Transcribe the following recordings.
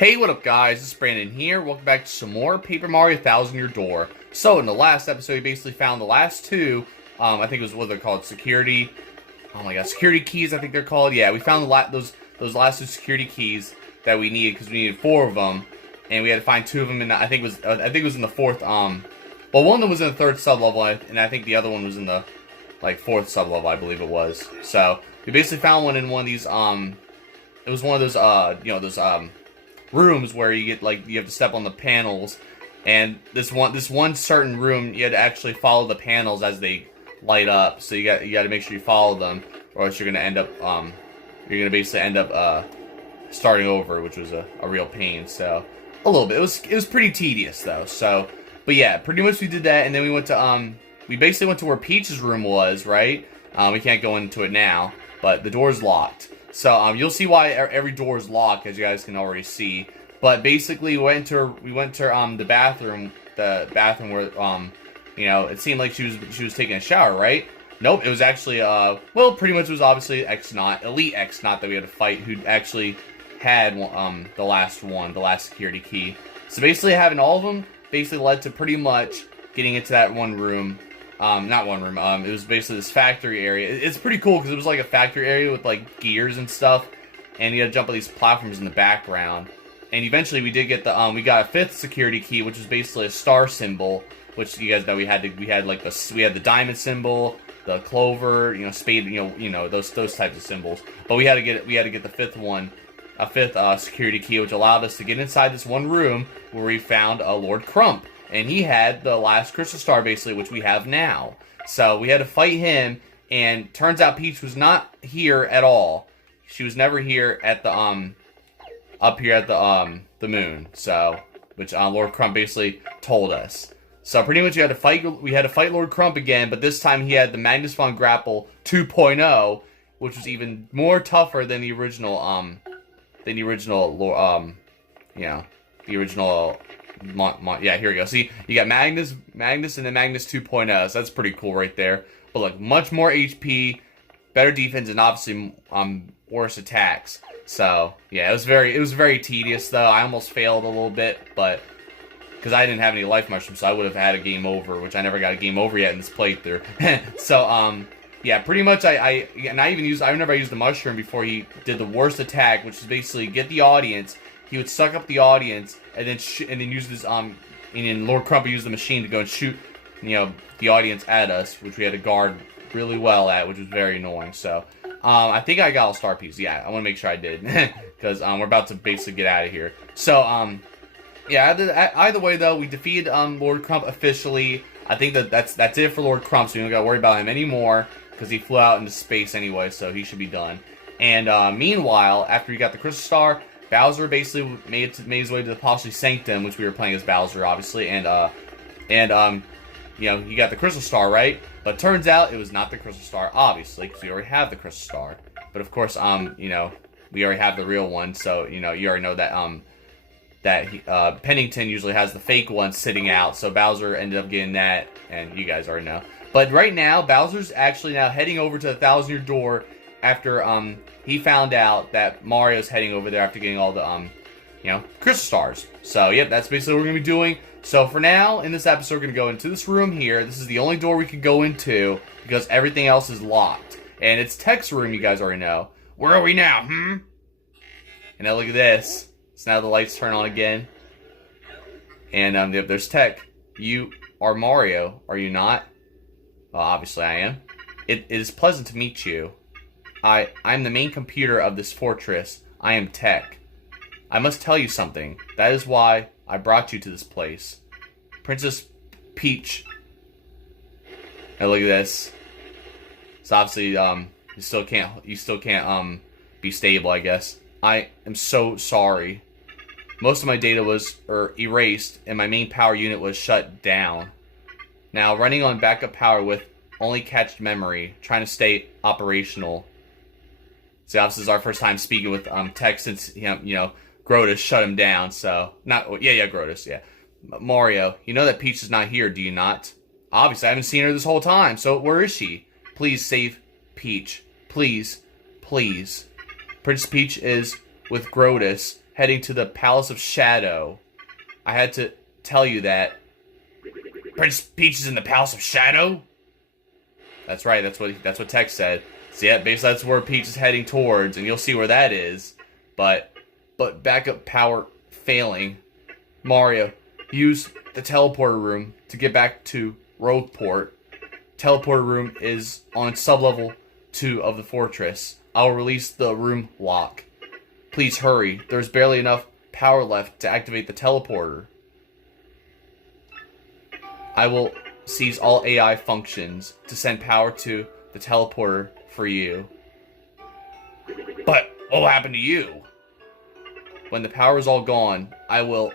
Hey, what up guys, it's Brandon here. Welcome back to some more Paper Mario 1000-Year Door. So, in the last episode, we basically found the last two, I think it was what they're called, security keys, I think they're called. Yeah, we found those last two security keys that we needed, because we needed 4 of them, and we had to find 2 of them, and I think it was in the 4th, well, one of them was in the 3rd sub-level, and I think the other one was in the, 4th sub-level, I believe it was. So, we basically found one in one of these, it was one of those, rooms where you get you have to step on the panels, and this one certain room you had to actually follow the panels as they light up. So you got to make sure you follow them, or else you're gonna end up basically end up starting over, which was a real pain. So a little bit, it was pretty tedious though. So, but yeah, pretty much we did that, and then we went to we basically went to where Peach's room was, right? We can't go into it now, but the door's locked. So, you'll see why every door is locked, as you guys can already see. But basically, we went to the bathroom where, it seemed like she was taking a shower, right? Nope, it was actually, well, pretty much it was obviously X-Naut, Elite X-Naut that we had to fight, who actually had, the last security key. So basically, having all of them basically led to pretty much getting into that one room. Not one room, it was basically this factory area. It's pretty cool because it was like a factory area with gears and stuff, and you had to jump on these platforms in the background. And eventually we did get we got a 5th security key, which was basically a star symbol, which you guys know we had the diamond symbol, the clover, spade, those types of symbols. But we had to get the 5th one, a 5th security key, which allowed us to get inside this one room where we found Lord Crump. And he had the last crystal star, basically, which we have now. So we had to fight him, and turns out Peach was not here at all. She was never here at the up here at the moon. So, which Lord Crump basically told us. So pretty much we had to fight Lord Crump again, but this time he had the Magnus von Grapple 2.0, which was even more tougher than the original yeah, here we go. See, you got Magnus, and then Magnus 2.0, so that's pretty cool right there. But look, much more HP, better defense, and obviously worse attacks. So yeah, it was very tedious though. I almost failed a little bit, but because I didn't have any life mushrooms, so I would have had a game over, which I never got a game over yet in this playthrough. So yeah, pretty much I remember I used the mushroom before he did the worst attack, which is basically get the audience. He would suck up the audience, and then use this and then Lord Crump used the machine to go and shoot, the audience at us, which we had to guard really well at, which was very annoying. So, I think I got all star pieces. Yeah, I want to make sure I did, because we're about to basically get out of here. So, yeah. Either way, though, we defeated Lord Crump officially. I think that's it for Lord Crump. So we don't got to worry about him anymore, because he flew out into space anyway, so he should be done. And meanwhile, after he got the crystal star, Bowser basically made his way to the Posse Sanctum, which we were playing as Bowser, obviously, and he got the Crystal Star, right? But turns out it was not the Crystal Star, obviously, because we already have the Crystal Star. But of course, we already have the real one, so you already know that Pennington usually has the fake one sitting out, so Bowser ended up getting that, and you guys already know. But right now, Bowser's actually now heading over to the 1000-Year Door after he found out that Mario's heading over there after getting all the crystal stars. So yep, that's basically what we're gonna be doing. So for now, in this episode, we're gonna go into this room here. This is the only door we could go into because everything else is locked. And it's Tech's room, you guys already know. Where are we now? And now look at this. So now the lights turn on again. And there's Tech. You are Mario, are you not? Well, obviously I am. It is pleasant to meet you. I'm the main computer of this fortress. I am Tech. I must tell you something. That is why I brought you to this place. Princess Peach. Now look at this. So obviously, you still can't be stable, I guess. I am so sorry. Most of my data was erased, and my main power unit was shut down. Now running on backup power with only cached memory, trying to stay operational. So this is our first time speaking with Tech since Grodus shut him down. So Grodus, yeah. Mario, you know that Peach is not here, do you not? Obviously, I haven't seen her this whole time. So where is she? Please save Peach, please, please. Princess Peach is with Grodus. heading to the Palace of Shadow. I had to tell you that. Princess Peach is in the Palace of Shadow? That's right, that's what Tech said. So yeah, basically that's where Peach is heading towards, and you'll see where that is. But backup power failing. Mario, use the teleporter room to get back to Rogueport. Teleporter room is on sublevel 2 of the fortress. I will release the room lock. Please hurry. There's barely enough power left to activate the teleporter. I will seize all AI functions to send power to the teleporter for you. But what will happen to you? When the power is all gone, I will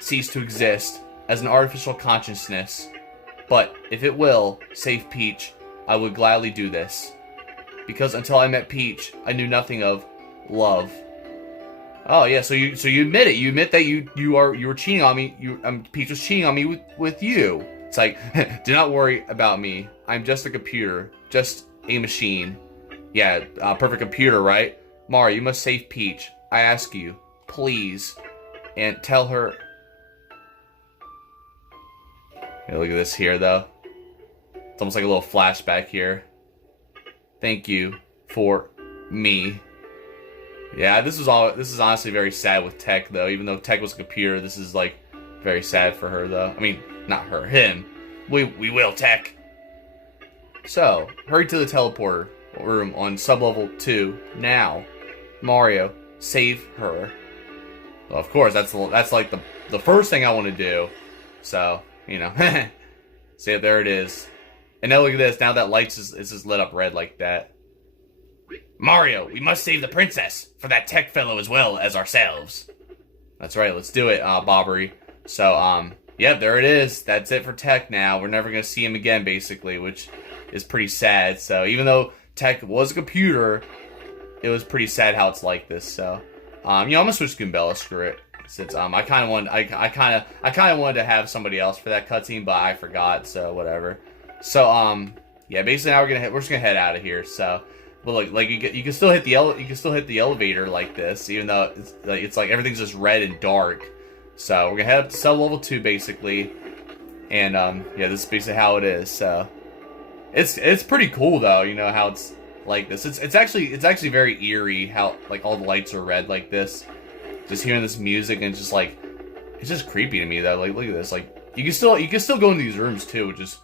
cease to exist as an artificial consciousness. But if it will save Peach, I would gladly do this. Because until I met Peach, I knew nothing of love. Oh yeah, so you admit it. You admit that you were cheating on me. Peach was cheating on me with you. It's like, do not worry about me. I'm just a computer, just a machine. Yeah, perfect computer, right? Mario, you must save Peach. I ask you, please, and tell her. Yeah, look at this here, though. It's almost like a little flashback here. Thank you for me. Yeah, this is honestly very sad with Tech, though. Even though Tech was a computer, this is like very sad for her, though. I mean, not her, him. We will, Tech. So, hurry to the teleporter room on sublevel 2 now. Mario, save her. Well, of course, that's like the first thing I want to do. So, you know, see, there it is. And now look at this. Now that lights is just lit up red like that. Mario, we must save the princess for that Tech fellow as well as ourselves. That's right. Let's do it, Bobbery. So, yep, there it is. That's it for Tech now. We're never going to see him again, basically, which is pretty sad. So, even though Tech was a computer, it was pretty sad how it's like this. So, you know, I'm gonna switch Goombella. Screw it. Since I kind of wanted to have somebody else for that cutscene, but I forgot. So whatever. So yeah, basically now we're just gonna head out of here. So, but like you can still hit the elevator like this, even though it's like everything's just red and dark. So we're gonna head up to sub level 2 basically, and yeah, this is basically how it is. So it's pretty cool though, you know how it's like this. It's actually very eerie how like all the lights are red like this. Just hearing this music and just like it's just creepy to me though. Like look at this. Like you can still go into these rooms too, which is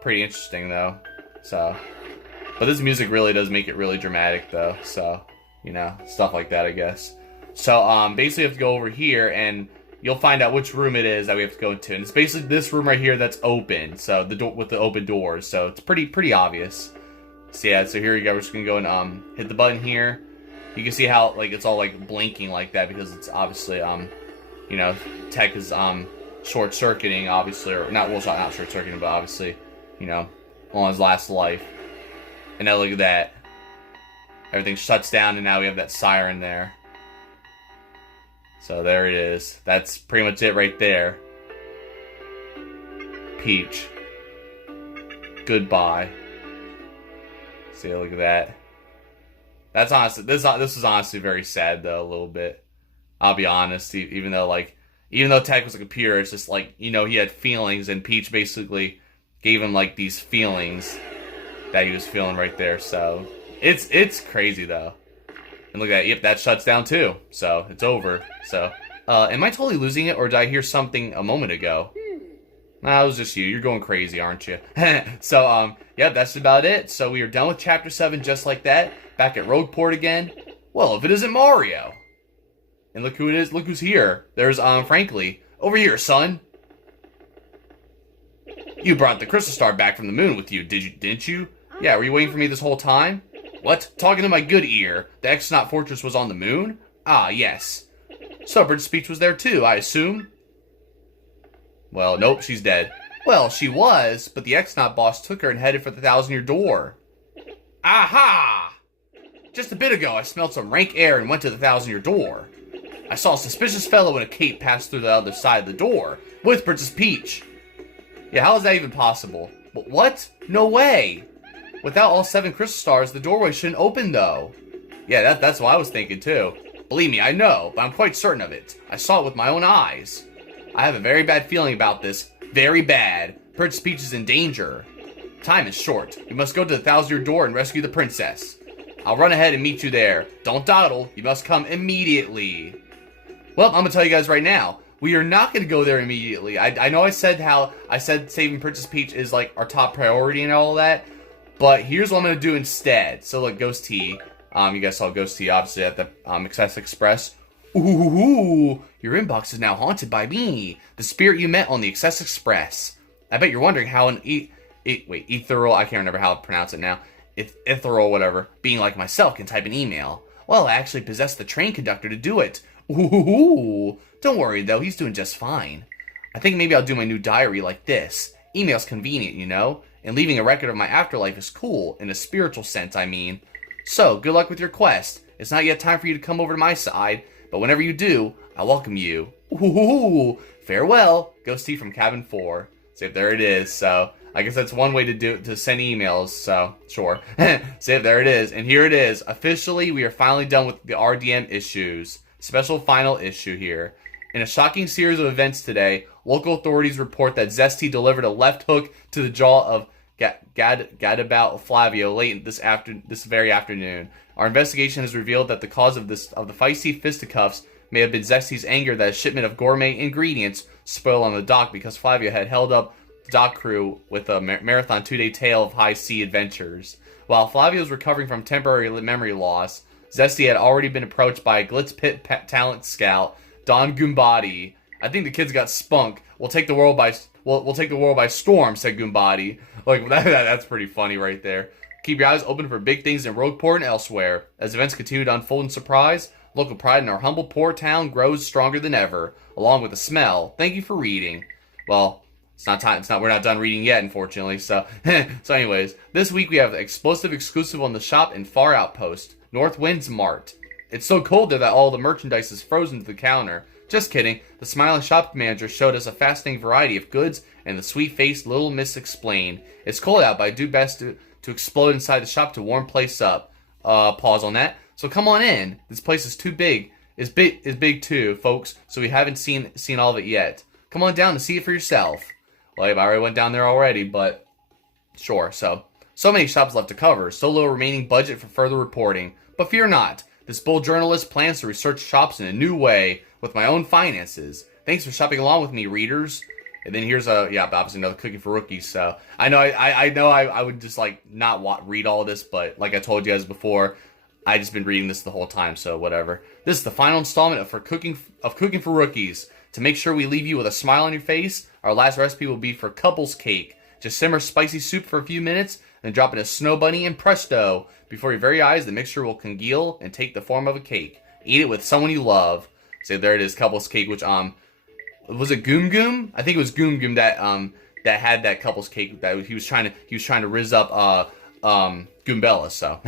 pretty interesting though. So, but this music really does make it really dramatic though. So, you know, stuff like that I guess. So basically you have to go over here and you'll find out which room it is that we have to go into. And it's basically this room right here that's open. So the door with the open doors. So it's pretty obvious. So yeah, so here you go. We're just gonna go and hit the button here. You can see how like it's all like blinking like that because it's obviously you know, Tech is short circuiting obviously, or not, well, it's not short circuiting, but obviously, you know, on his last life. And now look at that. Everything shuts down and now we have that siren there. So there it is. That's pretty much it right there. Peach. Goodbye. See, look at that. That's honestly, this is honestly very sad though, a little bit. I'll be honest, even though Tech was a computer, it's just like, you know, he had feelings and Peach basically gave him like these feelings that he was feeling right there. So it's crazy though. And look at that, yep, that shuts down too. So it's over. So am I totally losing it or did I hear something a moment ago? Nah, it was just you. You're going crazy, aren't you? So, yeah, that's about it. So we are done with Chapter 7 just like that. Back at Rogueport again. Well, if it isn't Mario. And look who it is. Look who's here. There's, Frankly. Over here, son. You brought the crystal star back from the moon with you, didn't you? Yeah, were you waiting for me this whole time? What? Talking to my good ear. The X-Naut Fortress was on the moon? Ah, yes. So, Princess Peach was there too, I assume? Well, nope, she's dead. Well, she was, but the X-Naut boss took her and headed for the 1,000-year door. Aha! Just a bit ago, I smelled some rank air and went to the 1,000-year door. I saw a suspicious fellow in a cape pass through the other side of the door, with Princess Peach. Yeah, how is that even possible? But what? No way! Without all 7 crystal stars, the doorway shouldn't open, though. Yeah, that's what I was thinking, too. Believe me, I know, but I'm quite certain of it. I saw it with my own eyes. I have a very bad feeling about this. Very bad. Princess Peach is in danger. Time is short. We must go to the 1,000-year door and rescue the princess. I'll run ahead and meet you there. Don't dawdle. You must come immediately. Well, I'm going to tell you guys right now. We are not going to go there immediately. I know I said saving Princess Peach is like our top priority and all that. But here's what I'm going to do instead. So look, Ghost Tea. You guys saw Ghost Tea obviously at the Excess Express. Ooh, your inbox is now haunted by me, the spirit you met on the Excess Express. I bet you're wondering how an ethereal, I can't remember how to pronounce it now, ethereal whatever, being like myself can type an email. Well, I actually possess the train conductor to do it. Ooh, don't worry though, he's doing just fine. I think maybe I'll do my new diary like this. Email's convenient, you know, and leaving a record of my afterlife is cool, in a spiritual sense, I mean. So, good luck with your quest. It's not yet time for you to come over to my side, but whenever you do, I welcome you. Ooh, farewell, Ghosty from Cabin 4. So there it is. So I guess that's one way to send emails. So sure. So there it is. And here it is. Officially, we are finally done with the RDM issues. Special final issue here. In a shocking series of events today, local authorities report that Zesty delivered a left hook to the jaw of Gadabout Flavio late this very afternoon. Our investigation has revealed that the cause of the feisty fisticuffs may have been Zesty's anger that a shipment of gourmet ingredients spoiled on the dock because Flavio had held up the dock crew with a marathon 2-day tale of high sea adventures. While Flavio was recovering from temporary memory loss, Zesty had already been approached by a Glitz Pit talent scout, Don Goombody. I think the kid's got spunk. We'll take the world by storm, said Goombody. Like that's pretty funny right there. Keep your eyes open for big things in Rogueport and elsewhere. As events continue to unfold in surprise, local pride in our humble port town grows stronger than ever, along with the smell. Thank you for reading. Well, it's not time. We're not done reading yet, unfortunately. So, anyways, this week we have explosive exclusive on the shop and Far Outpost, North Wind's Mart. It's so cold there that all the merchandise is frozen to the counter. Just kidding. The smiling shop manager showed us a fascinating variety of goods, and the sweet-faced little miss explained, "It's cold out, but I do best to explode inside the shop to warm place up." Pause on that. So come on in. This place is too big. Is big too, folks. So we haven't seen all of it yet. Come on down and see it for yourself. Well, I already went down there already, but sure. So many shops left to cover. So little remaining budget for further reporting. But fear not. This bold journalist plans to research shops in a new way with my own finances. Thanks for shopping along with me, readers. And then here's obviously another cookie for rookies. So I know I would just like not read all this, but like I told you guys before, I just been reading this the whole time. So whatever. This is the final installment of cooking for rookies. To make sure we leave you with a smile on your face, our last recipe will be for couples cake. Just simmer spicy soup for a few minutes, then drop in a snow bunny and presto. Before your very eyes, the mixture will congeal and take the form of a cake. Eat it with someone you love. So there it is, couples cake, which was it Goom Goom? I think it was Goom Goom that had that couples cake that he was trying to rizz up Goombella. So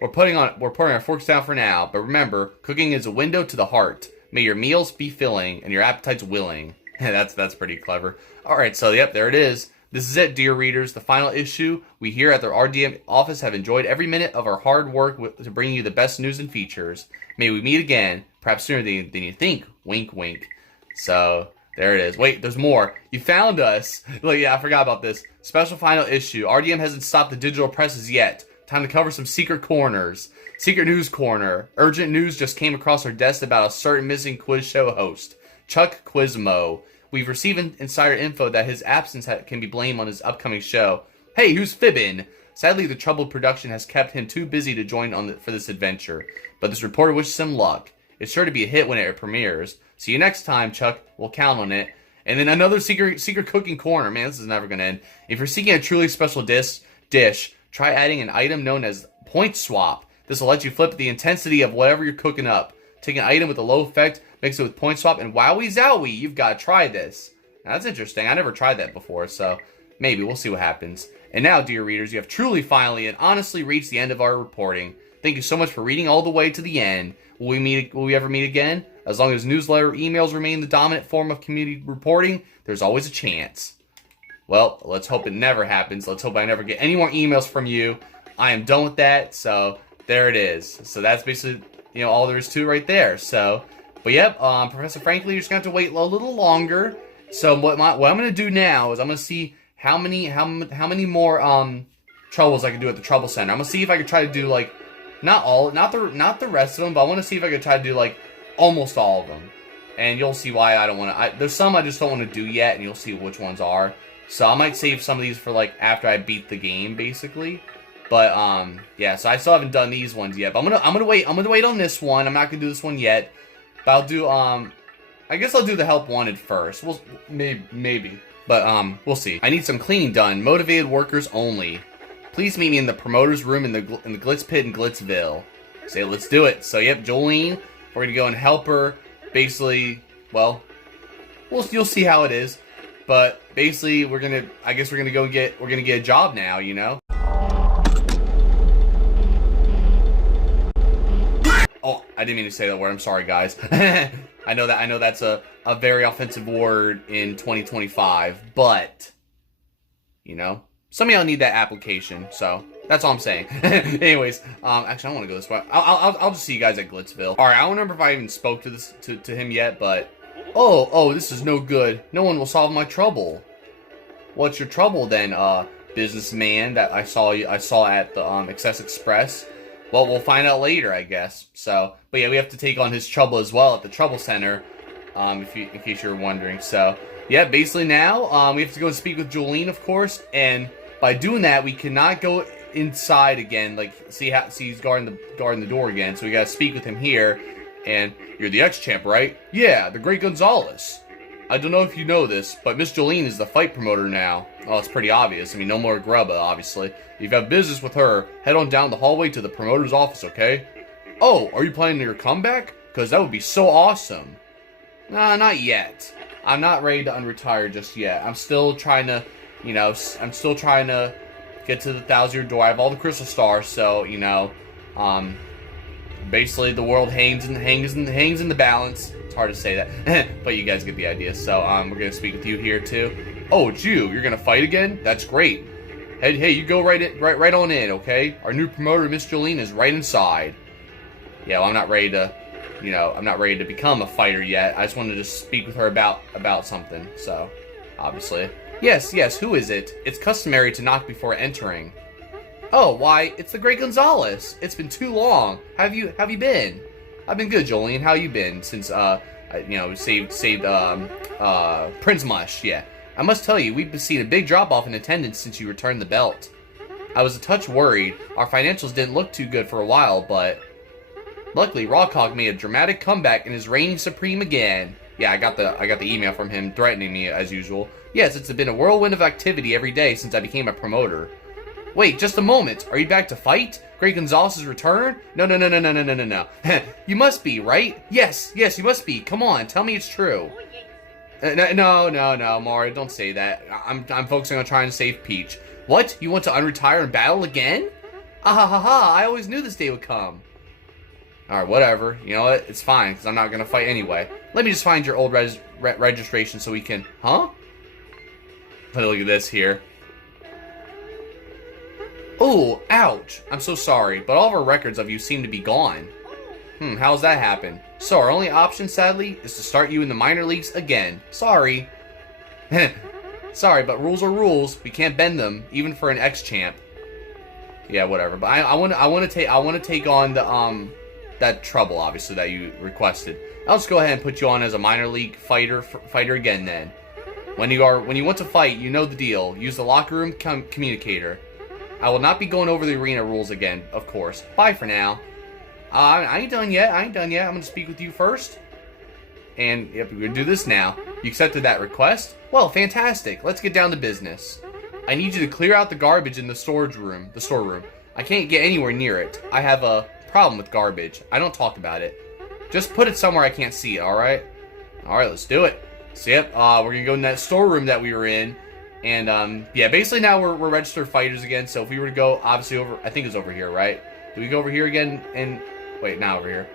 we're putting our forks down for now, but remember, cooking is a window to the heart. May your meals be filling and your appetites willing. That's pretty clever. All right, so yep, there it is. This is it, dear readers, the final issue. We here at the RDM office have enjoyed every minute of our hard work to bring you the best news and features. May we meet again, perhaps sooner than you think. Wink, wink. So there it is. Wait, there's more. You found us. Look, yeah, I forgot about this. Special final issue. RDM hasn't stopped the digital presses yet. Time to cover some secret corners. Secret news corner. Urgent news just came across our desk about a certain missing quiz show host, Chuck Quizmo. We've received insider info that his absence can be blamed on his upcoming show. Hey, who's fibbing? Sadly, the troubled production has kept him too busy to join for this adventure. But this reporter wishes him luck. It's sure to be a hit when it premieres. See you next time, Chuck. We'll count on it. And then another secret cooking corner. Man, this is never going to end. If you're seeking a truly special dish, try adding an item known as Point Swap. This will let you flip the intensity of whatever you're cooking up. Take an item with a low effect, mix it with Point Swap, and wowie zowie, you've got to try this. Now, that's interesting. I never tried that before, so maybe. We'll see what happens. And now, dear readers, you have truly, finally, and honestly reached the end of our reporting. Thank you so much for reading all the way to the end. Will we ever meet again? As long as newsletter emails remain the dominant form of community reporting, there's always a chance. Well, let's hope it never happens. Let's hope I never get any more emails from you. I am done with that, so there it is. So that's basically you know, all there is to it right there. So, but yep, Professor Frankly, you're just gonna have to wait a little longer. So what I'm gonna do now is I'm gonna see how many more troubles I can do at the Trouble Center. I'm gonna see if I can try to do like not the rest of them, but I want to see if I can try to do like almost all of them. And you'll see why I don't want to. There's some I just don't want to do yet, and you'll see which ones are. So I might save some of these for like after I beat the game, basically. But yeah. So I still haven't done these ones yet. But I'm gonna wait. I'm gonna wait on this one. I'm not gonna do this one yet. But I'll do I guess I'll do the help wanted first. Well, maybe. But we'll see. I need some cleaning done. Motivated workers only. Please meet me in the promoter's room in the Glitz Pit in Glitzville. Say, let's do it. So yep, Jolene, we're gonna go and help her. Basically, well, you'll see how it is, but basically I guess we're gonna get a job now, you know. Oh, I didn't mean to say that word. I'm sorry, guys. I know that's a very offensive word in 2025, but you know, some of y'all need that application, so. That's all I'm saying. Anyways, actually, I want to go this way. I'll just see you guys at Glitzville. All right, I don't remember if I even spoke to him yet, but oh, this is no good. No one will solve my trouble. What's your trouble then, businessman that I saw at the Excess Express? Well, we'll find out later, I guess. So, but yeah, we have to take on his trouble as well at the Trouble Center, in case you're wondering. So, yeah, basically now, we have to go and speak with Jolene, of course, and by doing that, we cannot go inside again, like see he's guarding the door again, so we gotta speak with him here. And you're the X-Champ, right? Yeah, the Great Gonzalez. I don't know if you know this, but Miss Jolene is the fight promoter now. Oh, it's pretty obvious. I mean, no more Grubba, obviously. If you have business with her, head on down the hallway to the promoter's office, okay? Oh, are you planning your comeback? Because that would be so awesome. Nah, not yet. I'm not ready to unretire just yet. I'm still trying to, you know, get to the 1,000-year door. I have all the crystal stars, so you know, basically the world hangs in the balance. It's hard to say that, but you guys get the idea. So we're gonna speak with you here too. Oh, it's you. You're gonna fight again? That's great. Hey, you go right on in, okay? Our new promoter, Miss Jolene, is right inside. Yeah, well, I'm not ready to become a fighter yet. I just wanted to speak with her about something. So, obviously. Yes, who is it? It's customary to knock before entering. Oh, why, it's the Great Gonzalez. It's been too long. How have you been? I've been good, Jolene. How you been since, saved Prince Mush, yeah. I must tell you, we've seen a big drop-off in attendance since you returned the belt. I was a touch worried. Our financials didn't look too good for a while, but luckily, Rawcog made a dramatic comeback and is reigning supreme again. Yeah, I got the email from him threatening me as usual. Yes, it's been a whirlwind of activity every day since I became a promoter. Wait, just a moment. Are you back to fight? Great Gonzalez's return? No. You must be, right? Yes, you must be. Come on, tell me it's true. No, Mario, don't say that. I'm focusing on trying to save Peach. What? You want to unretire and battle again? Ah, I always knew this day would come. Alright, whatever. You know what? It's fine, because I'm not going to fight anyway. Let me just find your old registration so we can... Huh? Look at this here. Oh, ouch. I'm so sorry, but all of our records of you seem to be gone. How's that happen? So our only option, sadly, is to start you in the minor leagues again. Sorry. Sorry, but rules are rules. We can't bend them, even for an X-Champ. Yeah, whatever. But I want to take on the that trouble, obviously, that you requested. I'll just go ahead and put you on as a minor league fighter again then. When you want to fight, you know the deal. Use the locker room communicator. I will not be going over the arena rules again, of course. Bye for now. I ain't done yet. I'm gonna speak with you first. And yep, we're gonna do this now. You accepted that request? Well, fantastic. Let's get down to business. I need you to clear out the garbage in the storeroom. I can't get anywhere near it. I have a problem with garbage. I don't talk about it. Just put it somewhere I can't see it, alright? Alright, let's do it. So yep, we're gonna go in that storeroom that we were in. And yeah, basically now we're registered fighters again. So if we were to go, obviously over, I think it's over here, right? Do we go over here again? And wait, not over here.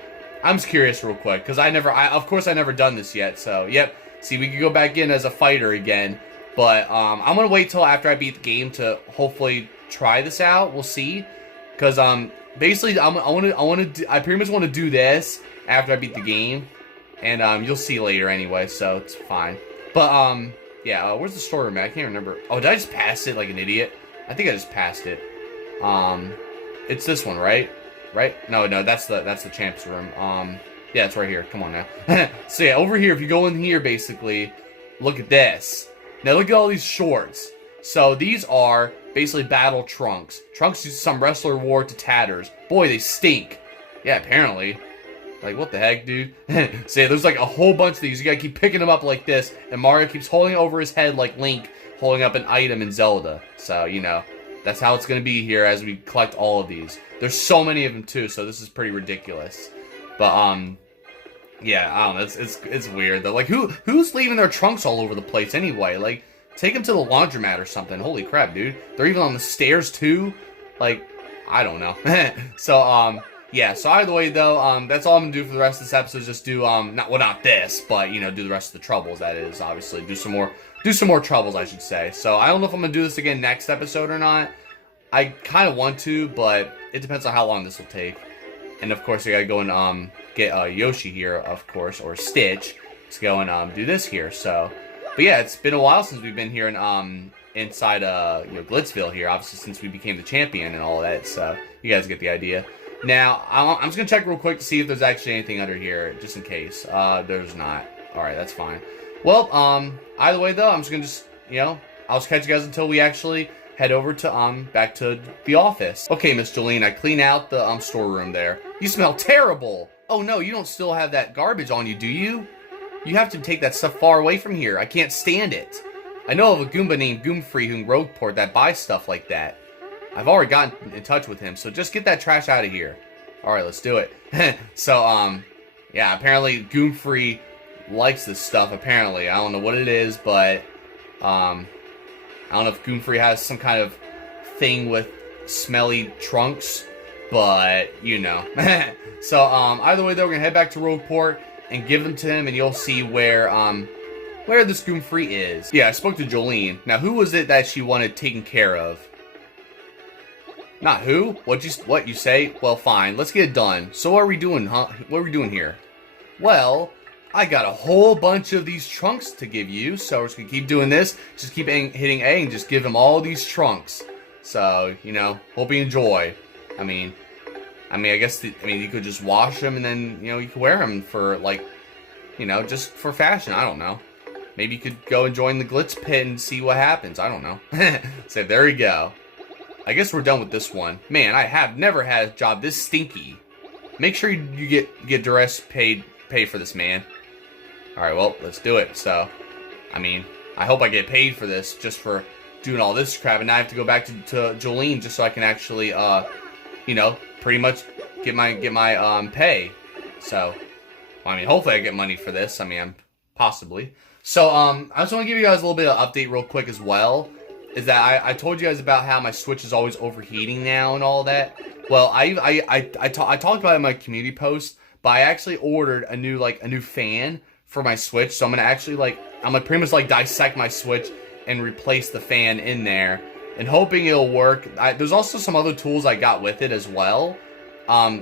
I'm just curious real quick, because of course I never done this yet. So yep, see, we could go back in as a fighter again. But I'm gonna wait till after I beat the game to hopefully try this out. We'll see, because basically, I pretty much want to do this after I beat the game, and you'll see later anyway, so it's fine. But yeah, where's the storeroom at? I can't remember. Oh, did I just pass it like an idiot? I think I just passed it. It's this one, right? Right? No, that's the champ's room. Yeah, it's right here. Come on now. So yeah, over here, if you go in here, basically, look at this. Now look at all these shorts. So these are basically battle trunks. Trunks use some wrestler wore to tatters. Boy, they stink. Yeah, apparently. Like, what the heck, dude? So yeah, there's like a whole bunch of these. You gotta keep picking them up like this. And Mario keeps holding it over his head like Link holding up an item in Zelda. So, you know, that's how it's gonna be here as we collect all of these. There's so many of them too, so this is pretty ridiculous. But, yeah, I don't know, it's weird though. Like, who's leaving their trunks all over the place anyway? Like, take them to the laundromat or something. Holy crap, dude. They're even on the stairs too? Like, I don't know. So, yeah, so either way though, that's all I'm gonna do for the rest of this episode is just do, not this, but, you know, do the rest of the troubles, that is, obviously. Do some more troubles, I should say. So, I don't know if I'm gonna do this again next episode or not. I kind of want to, but it depends on how long this will take. And, of course, I gotta go and, get, Yoshi here, of course, or Stitch, to go and, do this here, so. But, yeah, it's been a while since we've been here in, inside, you know, Glitzville here, obviously, since we became the champion and all that, so you guys get the idea. Now, I'm just gonna check real quick to see if there's actually anything under here, just in case. There's not. Alright, that's fine. Well, either way, though, I'm just gonna, you know, I'll just catch you guys until we actually head over to, back to the office. Okay, Miss Jolene, I clean out the, storeroom there. You smell terrible! Oh no, you don't still have that garbage on you, do you? You have to take that stuff far away from here. I can't stand it. I know of a Goomba named Goomfrey who in Rogueport that buys stuff like that. I've already gotten in touch with him, so just get that trash out of here. Alright, let's do it. So, yeah, apparently Goomfrey likes this stuff, apparently. I don't know what it is, but, I don't know if Goomfrey has some kind of thing with smelly trunks, but, you know. So, either way, though, we're gonna head back to Rogueport and give them to him, and you'll see where this Goomfrey is. Yeah, I spoke to Jolene. Now, who was it that she wanted taken care of? Not who? What you say? Well, fine. Let's get it done. So what are we doing, huh? What are we doing here? Well, I got a whole bunch of these trunks to give you, so we're just gonna keep doing this. Just keep hitting A and just give him all these trunks. So, you know, hope you enjoy. I mean, I guess, you could just wash them and then, you know, you could wear them for, like, you know, just for fashion. I don't know. Maybe you could go and join the Glitz Pit and see what happens. I don't know. So, there we go. I guess we're done with this one. Man, I have never had a job this stinky. Make sure you get duress pay for this, man. Alright, well, let's do it. So, I mean, I hope I get paid for this, just for doing all this crap, and now I have to go back to Jolene just so I can actually, you know, pretty much get my pay. So, I mean, hopefully I get money for this. I mean, possibly. So, I just want to give you guys a little bit of update real quick as well. Is that I told you guys about how my Switch is always overheating now and all that. Well, I talked about it in my community post, but I actually ordered a new fan for my Switch. So I'm gonna pretty much dissect my Switch and replace the fan in there, and hoping it'll work. There's also some other tools I got with it as well. One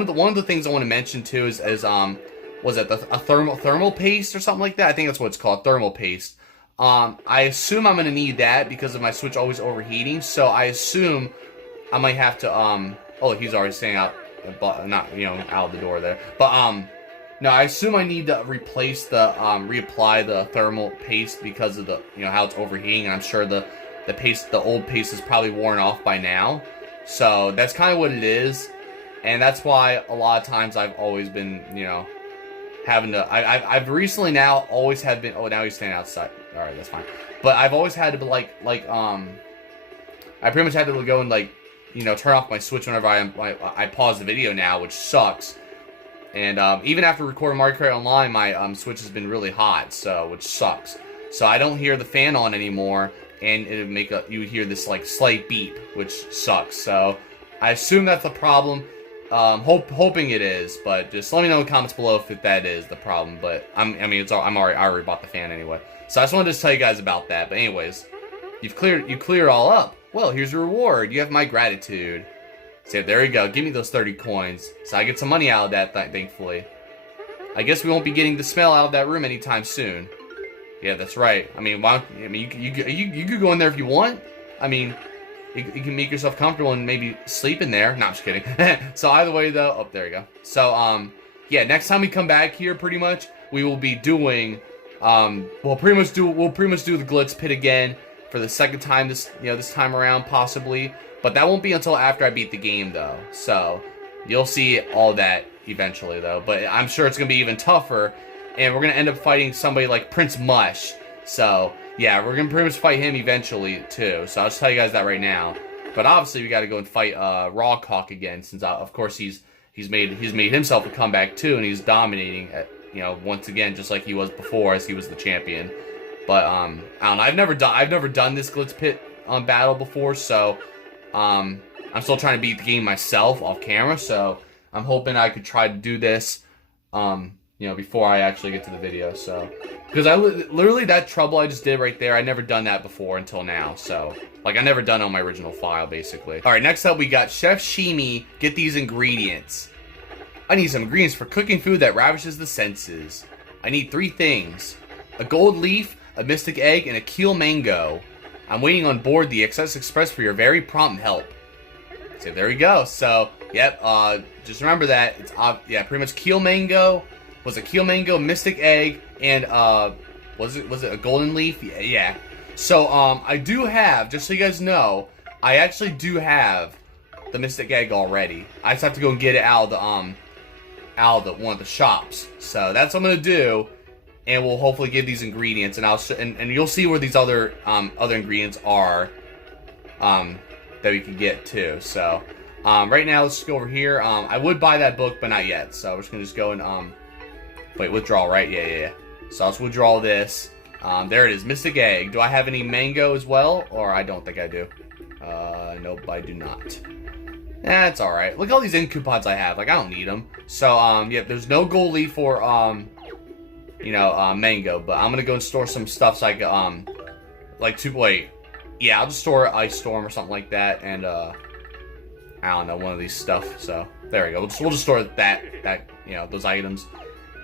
of the things I want to mention too is was it a thermal paste or something like that? I think that's what it's called, thermal paste. I assume I'm going to need that because of my Switch always overheating, so I assume I might have to, oh, he's already staying out, not, you know, out of the door there, but, no, I assume I need to replace the, reapply the thermal paste because of the, you know, how it's overheating, and I'm sure the old paste is probably worn off by now, so that's kind of what it is, and that's why a lot of times I've always been, you know, having to, I've recently now always have been, oh, now he's staying outside. Alright, that's fine. But I've always had to be I pretty much had to go and, you know, turn off my Switch whenever I pause the video now, which sucks. And, even after recording Mario Kart Online, my, Switch has been really hot, so, which sucks. So I don't hear the fan on anymore, and it'll make you hear this, slight beep, which sucks. So, I assume that's the problem. Hoping it is, but just let me know in the comments below if that is the problem. But I already bought the fan anyway. So I just wanted to tell you guys about that. But anyways, you cleared all up. Well, here's your reward. You have my gratitude. So there you go. Give me those 30 coins. So I get some money out of that, thankfully. I guess we won't be getting the smell out of that room anytime soon. Yeah, that's right. I mean, you could go in there if you want. I mean, you can make yourself comfortable and maybe sleep in there. No, I'm just kidding. So either way, though, oh, there you go. So yeah, next time we come back here, pretty much we will be doing we'll pretty much do the Glitz Pit again for the second time this time around, possibly. But that won't be until after I beat the game, though. So you'll see all that eventually, though. But I'm sure it's gonna be even tougher. And we're going to end up fighting somebody like Prince Mush. So, yeah, we're going to pretty much fight him eventually, too. So, I'll just tell you guys that right now. But obviously, we got to go and fight Rogueport again. Since, of course, he's made himself a comeback, too. And he's dominating, once again, just like he was before, as he was the champion. But, I don't know. I've never done this Glitz Pit battle before. So, I'm still trying to beat the game myself off camera. So, I'm hoping I could try to do this, before I actually get to the video, so. Because literally that trouble I just did right there, I never done that before until now, so. Like, I never done it on my original file, basically. Alright, next up we got Chef Shimi. Get these ingredients. I need some ingredients for cooking food that ravishes the senses. I need 3 things. A gold leaf, a mystic egg, and a Keel Mango. I'm waiting on board the Excess Express for your very prompt help. So there we go. So, yep, just remember that. It's, yeah, pretty much Keel Mango. Was it Keel Mango, Mystic Egg, and was it a Golden Leaf? Yeah. So I do have, just so you guys know, I actually do have the Mystic Egg already. I just have to go and get it out of one of the shops. So that's what I'm gonna do, and we'll hopefully get these ingredients, and and you'll see where these other ingredients are that we can get too. So right now let's just go over here. I would buy that book, but not yet. So we're just gonna go and wait, withdraw, right? Yeah. So I'll just withdraw this. There it is, Mystic Egg. Do I have any mango as well? Or I don't think I do. Nope, I do not. That's alright. Look at all these ink coupons I have. Like, I don't need them. So, yeah, there's no gold leaf for, mango. But I'm gonna go and store some stuff so I can, yeah, I'll just store Ice Storm or something like that. And, I don't know, one of these stuff. So, there we go. We'll just store that, those items.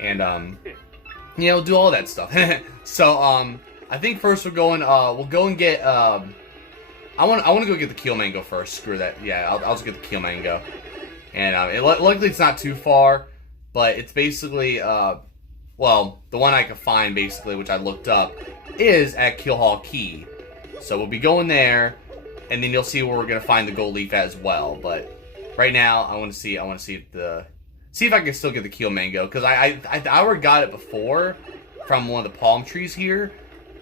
And, do all that stuff. So, I think first we'll go and get, I want to go get the Keel Mango first. Screw that. Yeah, I'll just get the Keel Mango. And, luckily it's not too far, but it's basically, well, the one I could find, basically, which I looked up, is at Keel Hall Key. So we'll be going there, and then you'll see where we're going to find the gold leaf as well. But right now, I want to see if I can still get the Keel Mango, because I already got it before from one of the palm trees here,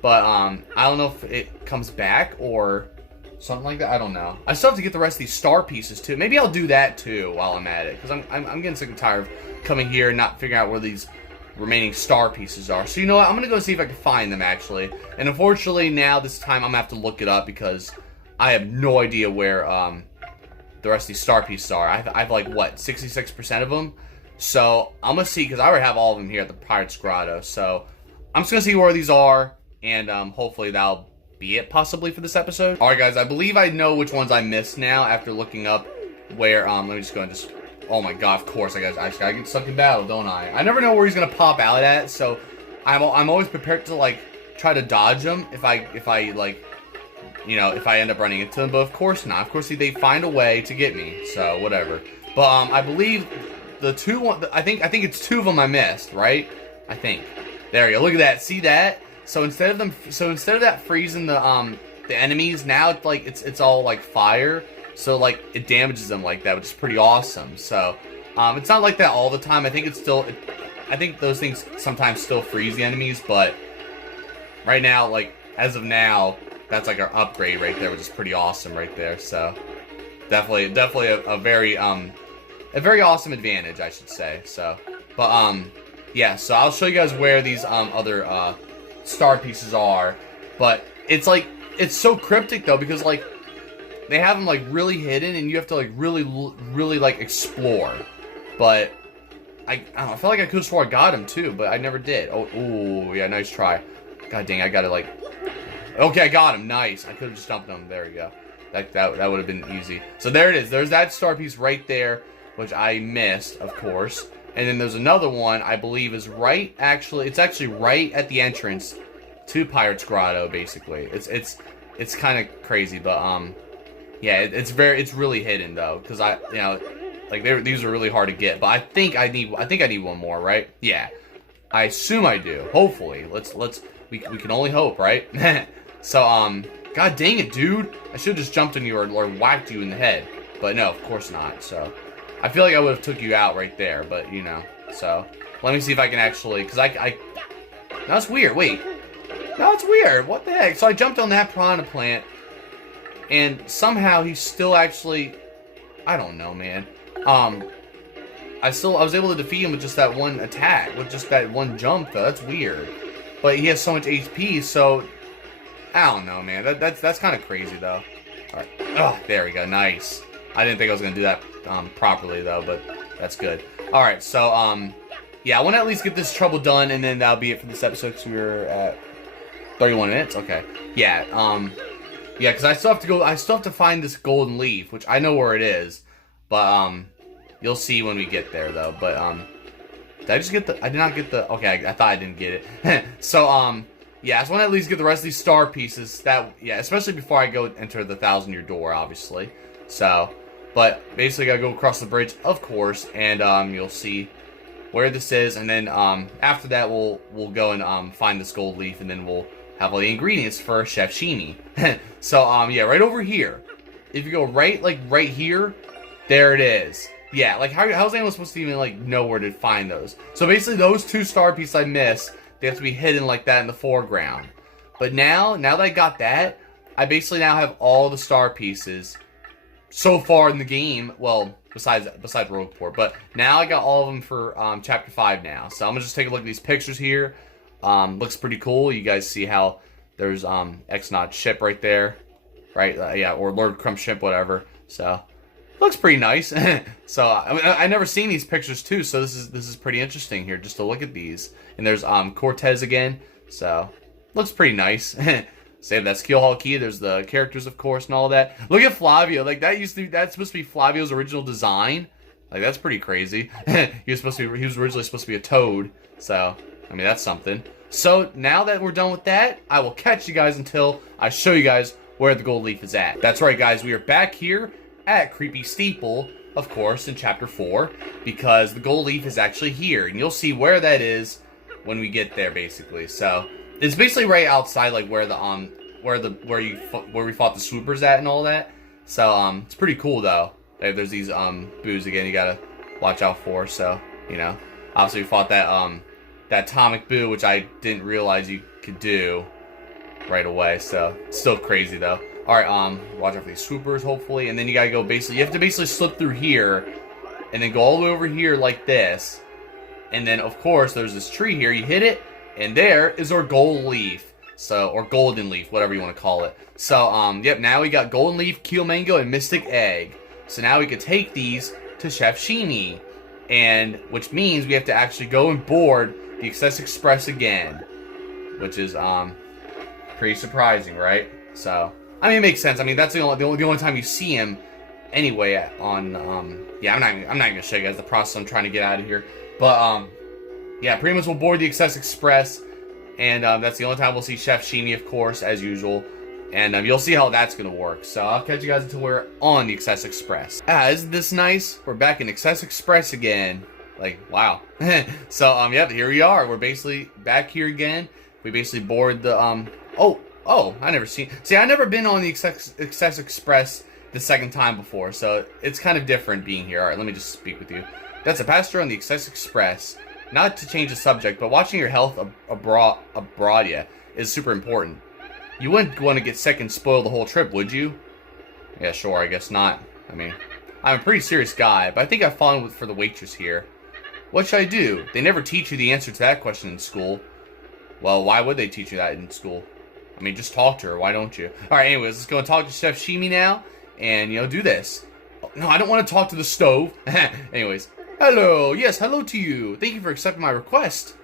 but I don't know if it comes back or something like that. I don't know. I still have to get the rest of these star pieces too. Maybe I'll do that too while I'm at it, because I'm getting sick and tired of coming here and not figuring out where these remaining star pieces are. So you know what? I'm gonna go see if I can find them actually. And unfortunately now this time I'm gonna have to look it up because I have no idea where the rest of these star pieces are. I have like, what, 66% of them? So, I'm going to see, because I already have all of them here at the Pirate's Grotto. So, I'm just going to see where these are, and hopefully that'll be it, possibly, for this episode. Alright, guys, I believe I know which ones I missed now after looking up where, let me just go and just, oh my god, of course, I gotta get stuck in battle, don't I? I never know where he's going to pop out at, so I'm always prepared to, like, try to dodge him if I end up running into them, but of course not. Of course, they find a way to get me, so whatever. But I believe the I think it's 2 of them I missed, right? I think. There you go. Look at that. See that? So instead of that freezing the enemies, now it's like it's all like fire. So like it damages them like that, which is pretty awesome. So it's not like that all the time. I think I think those things sometimes still freeze the enemies, but right now, like as of now, that's like our upgrade right there, which is pretty awesome right there. So definitely a very awesome advantage, I should say. So, but yeah. So I'll show you guys where these other star pieces are. But it's like it's so cryptic though, because like they have them like really hidden, and you have to like really like explore. But I don't know. I feel like I could have swore I got him too, but I never did. Oh, ooh, yeah, nice try. God dang, I got it like. Okay, I got him. Nice. I could have just dumped him. There we go. That would have been easy. So there it is. There's that star piece right there, which I missed, of course. And then there's another one, I believe, is right, actually, it's actually right at the entrance to Pirate's Grotto, basically. It's kind of crazy, but, yeah, it's really hidden, though, because like, these are really hard to get, but I think I need one more, right? Yeah. I assume I do. Hopefully. We can only hope, right? So, god dang it, dude. I should have just jumped on you or whacked you in the head. But no, of course not, so. I feel like I would have took you out right there, but, you know. So, let me see if I can actually, because no, it's weird, wait. No, it's weird, what the heck? So I jumped on that piranha plant, and somehow he's still actually, I don't know, man. I was able to defeat him with just that one attack, with just that one jump, though. That's weird. But he has so much HP, so I don't know, man. That's kind of crazy, though. All right. Oh, there we go. Nice. I didn't think I was gonna do that properly, though, but that's good. All right. So yeah, I want to at least get this trouble done, and then that'll be it for this episode. Because we're at 31 minutes. Okay. Yeah. Yeah, because I still have to go. I still have to find this golden leaf, which I know where it is, but you'll see when we get there, though. But did I just get the? I did not get the. Okay, I thought I didn't get it. So yeah, I just want to at least get the rest of these star pieces. Yeah, especially before I go enter the 1,000-year door, obviously. So, but basically, I gotta go across the bridge, of course, and you'll see where this is, and then after that, we'll go and find this gold leaf, and then we'll have all the ingredients for Chef Shimi. So yeah, right over here. If you go right here, there it is. Yeah, like how's anyone supposed to even like know where to find those? So basically, those 2 star pieces I missed, they have to be hidden like that in the foreground. But now that I got that, I basically now have all the star pieces so far in the game. Well, besides Rogueport, but now I got all of them for Chapter 5 now. So I'm gonna just take a look at these pictures here. Looks pretty cool. You guys see how there's X-Naut ship right there, right? Yeah, or Lord Crumb ship, whatever. So looks pretty nice. So I never seen these pictures too, so this is pretty interesting here just to look at these. And there's Cortez again, so looks pretty nice. Save that skill hall key. There's the characters, of course, and all that. Look at Flavio. Like that's supposed to be Flavio's original design. Like that's pretty crazy. He was originally supposed to be a toad. So I mean that's something. So now that we're done with that, I will catch you guys until I show you guys where the gold leaf is at. That's right, guys. We are back here at Creepy Steeple, of course, in Chapter 4, because the gold leaf is actually here, and you'll see where that is when we get there, basically. So it's basically right outside, like where we fought the swoopers at and all that. So it's pretty cool though. There's these boos again you gotta watch out for. So you know, obviously we fought that atomic boo, which I didn't realize you could do right away. So it's still crazy though. All right, watch out for these swoopers, hopefully, and then you gotta go you have to basically slip through here, and then go all the way over here like this, and then of course there's this tree here. You hit it, and there is our gold leaf. So, or golden leaf, whatever you want to call it. So, yep, now we got golden leaf, Keel Mango, and mystic egg. So now we can take these to Chef Shimi, and which means we have to actually go and board the Excess Express again, which is pretty surprising, right? So. I mean, it makes sense. I mean, that's the only time you see him, anyway. Yeah, I'm not gonna show you guys the process. I'm trying to get out of here, but yeah, pretty much we'll board the Excess Express, and that's the only time we'll see Chef Shimi, of course, as usual, and you'll see how that's gonna work. So I'll catch you guys until we're on the Excess Express. Isn't this nice? We're back in Excess Express again. Like, wow. So yep, here we are. We're basically back here again. We basically board the Oh, I never been on the Excess Express the second time before, so it's kind of different being here. Alright, let me just speak with you. That's a passenger on the Excess Express. Not to change the subject, but watching your health abroad is super important. You wouldn't want to get sick and spoil the whole trip, would you? Yeah, sure, I guess not. I mean, I'm a pretty serious guy, but I think I've fallen for the waitress here. What should I do? They never teach you the answer to that question in school. Well, why would they teach you that in school? I mean, just talk to her. Why don't you? Alright, anyways, let's go and talk to Chef Shimi now. And, you know, do this. Oh, no, I don't want to talk to the stove. Anyways. Hello. Yes, hello to you. Thank you for accepting my request.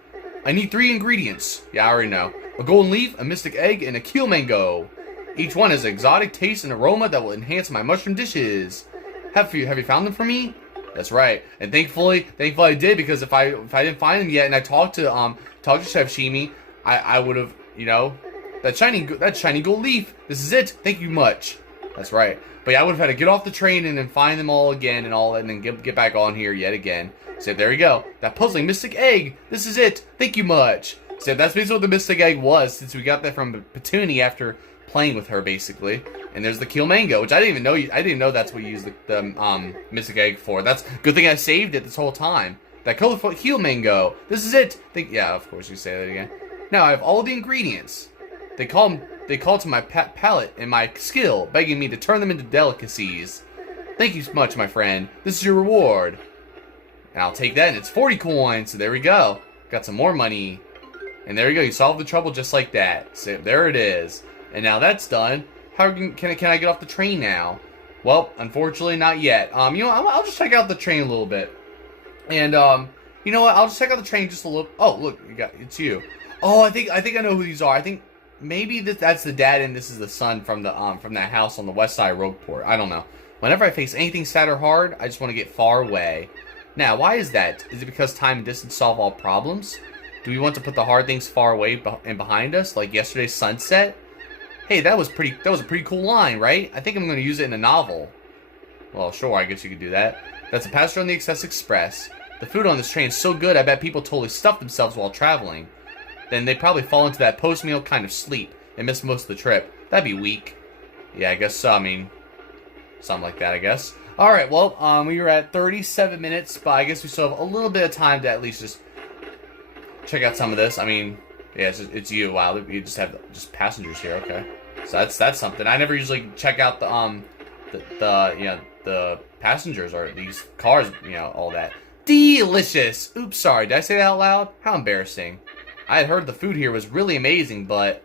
I need 3 ingredients. Yeah, I already know. A golden leaf, a mystic egg, and a Keel Mango. Each one has an exotic taste and aroma that will enhance my mushroom dishes. Have you found them for me? That's right. And thankfully I did, because if I didn't find them yet and I talked to Chef Shimi, I would have, you know, that shiny gold leaf. This is it. Thank you much. That's right. But yeah, I would have had to get off the train and then find them all again and then get back on here yet again. So there we go. That puzzling mystic egg. This is it. Thank you much. So that's basically what the mystic egg was, since we got that from Petunia after playing with her, basically. And there's the Keel Mango, which I didn't even know. I didn't know that's what you use the mystic egg for. That's good thing I saved it this whole time. That colorful Keel Mango. This is it. Yeah, of course you say that again. Now I have all the ingredients. They call to my palate and my skill, begging me to turn them into delicacies. Thank you so much, my friend. This is your reward. And I'll take that, and it's 40 coins. So there we go. Got some more money. And there you go. You solved the trouble just like that. So there it is. And now that's done. How can I get off the train now? Well, unfortunately, not yet. You know, I'll just check out the train a little bit. And you know what? I'll just check out the train just a little. Oh, look, it's you. Oh, I think I know who these are. I think maybe that's the dad and this is the son from that house on the west side of Rogueport. I don't know. Whenever I face anything sad or hard, I just want to get far away. Now, why is that? Is it because time and distance solve all problems? Do we want to put the hard things far away and behind us, like yesterday's sunset? Hey, that was a pretty cool line, right? I think I'm going to use it in a novel. Well, sure, I guess you could do that. That's a passenger on the Excess Express. The food on this train is so good, I bet people totally stuff themselves while traveling. Then they probably fall into that post-meal kind of sleep and miss most of the trip. That'd be weak. Yeah, I guess so. I mean, something like that, I guess. Alright, well, we were at 37 minutes, but I guess we still have a little bit of time to at least just check out some of this. I mean, yeah, it's you. Wow, you just have passengers here. Okay, so that's something. I never usually check out the passengers or these cars. You know, all that. Delicious. Oops, sorry. Did I say that out loud? How embarrassing. I had heard the food here was really amazing, but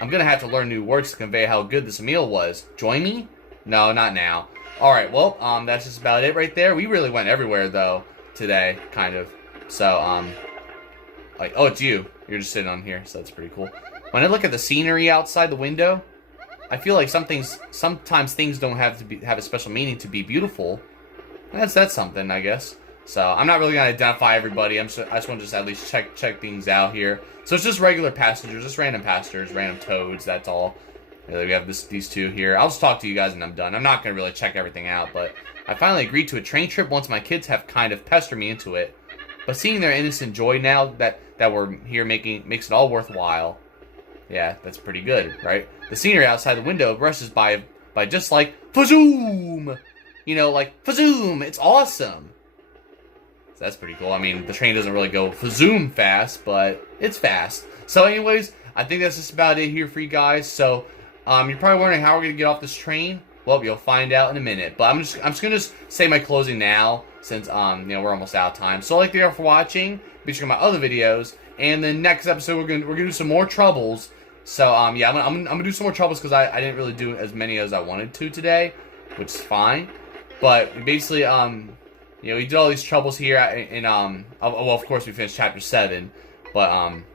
I'm gonna have to learn new words to convey how good this meal was. Join me? No, not now. All right. Well, that's just about it right there. We really went everywhere though today, kind of. So like, oh, it's you. You're just sitting on here, so that's pretty cool. When I look at the scenery outside the window, I feel like sometimes things don't have a special meaning to be beautiful. That's something, I guess. So I'm not really gonna identify everybody. I just want to just at least check things out here. So it's just regular passengers, just random passengers, random toads. That's all. We have these two here. I'll just talk to you guys and I'm done. I'm not gonna really check everything out, but I finally agreed to a train trip once my kids have kind of pestered me into it. But seeing their innocent joy now that we're here makes it all worthwhile. Yeah, that's pretty good, right? The scenery outside the window rushes by just like Fazoom! You know, like Fazoom! It's awesome! So that's pretty cool. I mean, the train doesn't really go Fazoom fast, but it's fast. So anyways, I think that's just about it here for you guys. So, you're probably wondering how we're going to get off this train. Well, you'll find out in a minute. But I'm just going to say my closing now, since, you know, we're almost out of time. So I'd like to thank you for watching. Be sure to check out my other videos. And the next episode, we're gonna do some more troubles. So, yeah, I'm gonna do some more troubles because I didn't really do as many as I wanted to today, which is fine. But basically, you know, we did all these troubles here well, of course, we finished Chapter 7. But,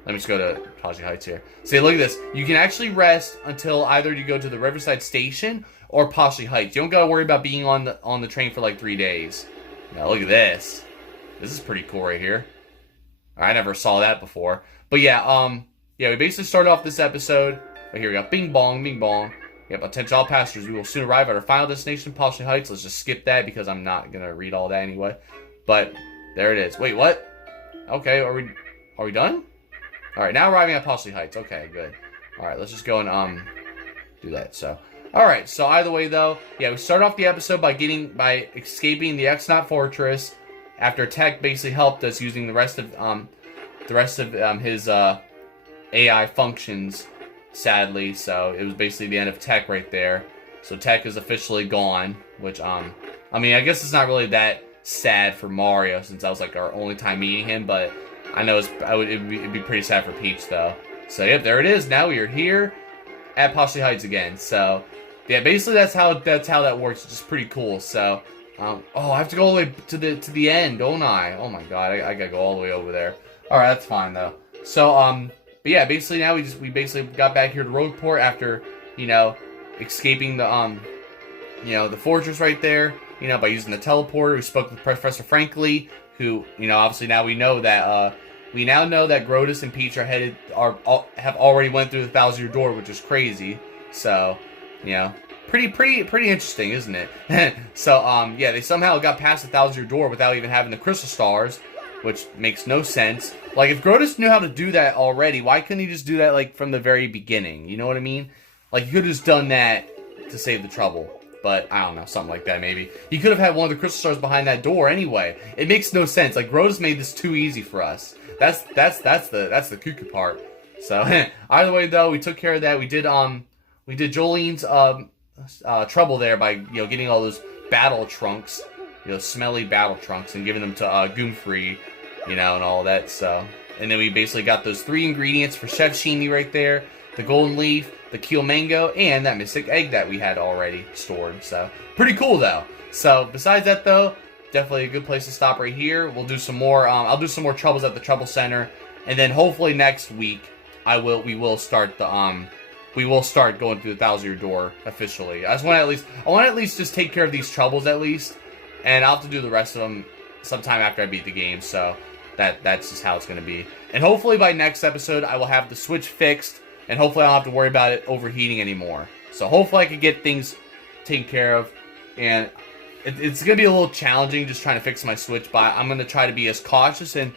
let me just go to Poshley Heights here. See, look at this. You can actually rest until either you go to the Riverside Station or Poshley Heights. You don't gotta worry about being on the train for like 3 days. Now, look at this. This is pretty cool right here. I never saw that before. But yeah, yeah, we basically started off this episode. But here we go. Bing bong, bing bong. Yep, attention all passengers. We will soon arrive at our final destination, Poshley Heights. Let's just skip that because I'm not gonna read all that anyway. But there it is. Wait, what? Okay, are we done? Alright, now arriving at Poshley Heights. Okay, good. Alright, let's just go and do that. So alright, so either way though, yeah, we start off the episode by escaping the X-Naut Fortress after Tech basically helped us using the rest of his AI functions, sadly. So it was basically the end of Tech right there. So Tech is officially gone, which I mean, I guess it's not really that sad for Mario since that was like our only time meeting him, but I know it'd be pretty sad for Peach though. So yep, there it is. Now we are here at Poshley Heights again. So yeah, basically that's how that works. It's just pretty cool. So oh, I have to go all the way to the end, don't I? Oh my god, I gotta go all the way over there. All right, that's fine though. So but yeah, basically now we basically got back here to Rogueport after, you know, escaping the the fortress right there, by using the teleporter. We spoke with Professor Frankly, who, obviously now we know that Grodus and Peach have already went through the 1,000-year door, which is crazy. So, pretty interesting, isn't it? So, yeah, they somehow got past the 1,000-year door without even having the crystal stars, which makes no sense. Like, if Grodus knew how to do that already, why couldn't he just do that, like, from the very beginning? You know what I mean? Like, he could have just done that to save the trouble. But, I don't know, something like that, maybe. He could have had one of the crystal stars behind that door anyway. It makes no sense. Like, Grodus made this too easy for us. That's the cuckoo part. So, either way, though, we took care of that. We did Jolene's, trouble there by, getting all those battle trunks, smelly battle trunks, and giving them to, Goomfrey, and all that, so. And then we basically got those 3 ingredients for Chef Shimi right there, the golden leaf, the Keel Mango, and that mystic egg that we had already stored. So, pretty cool, though. So, besides that, though, definitely a good place to stop right here. We'll do some more, I'll do some more troubles at the Trouble Center, and then hopefully next week, we will start going through the 1,000-year door officially. I want to at least just take care of these troubles at least, and I'll have to do the rest of them sometime after I beat the game, so that's just how it's going to be. And hopefully by next episode, I will have the Switch fixed, and hopefully I don't have to worry about it overheating anymore. So hopefully I can get things taken care of, and it's going to be a little challenging just trying to fix my Switch, but I'm going to try to be as cautious and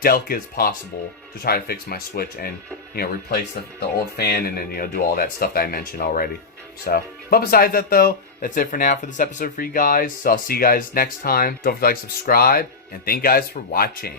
delicate as possible to try to fix my Switch and, replace the old fan and then, do all that stuff that I mentioned already. So, but besides that, though, that's it for now for this episode for you guys. So I'll see you guys next time. Don't forget to like, subscribe, and thank you guys for watching.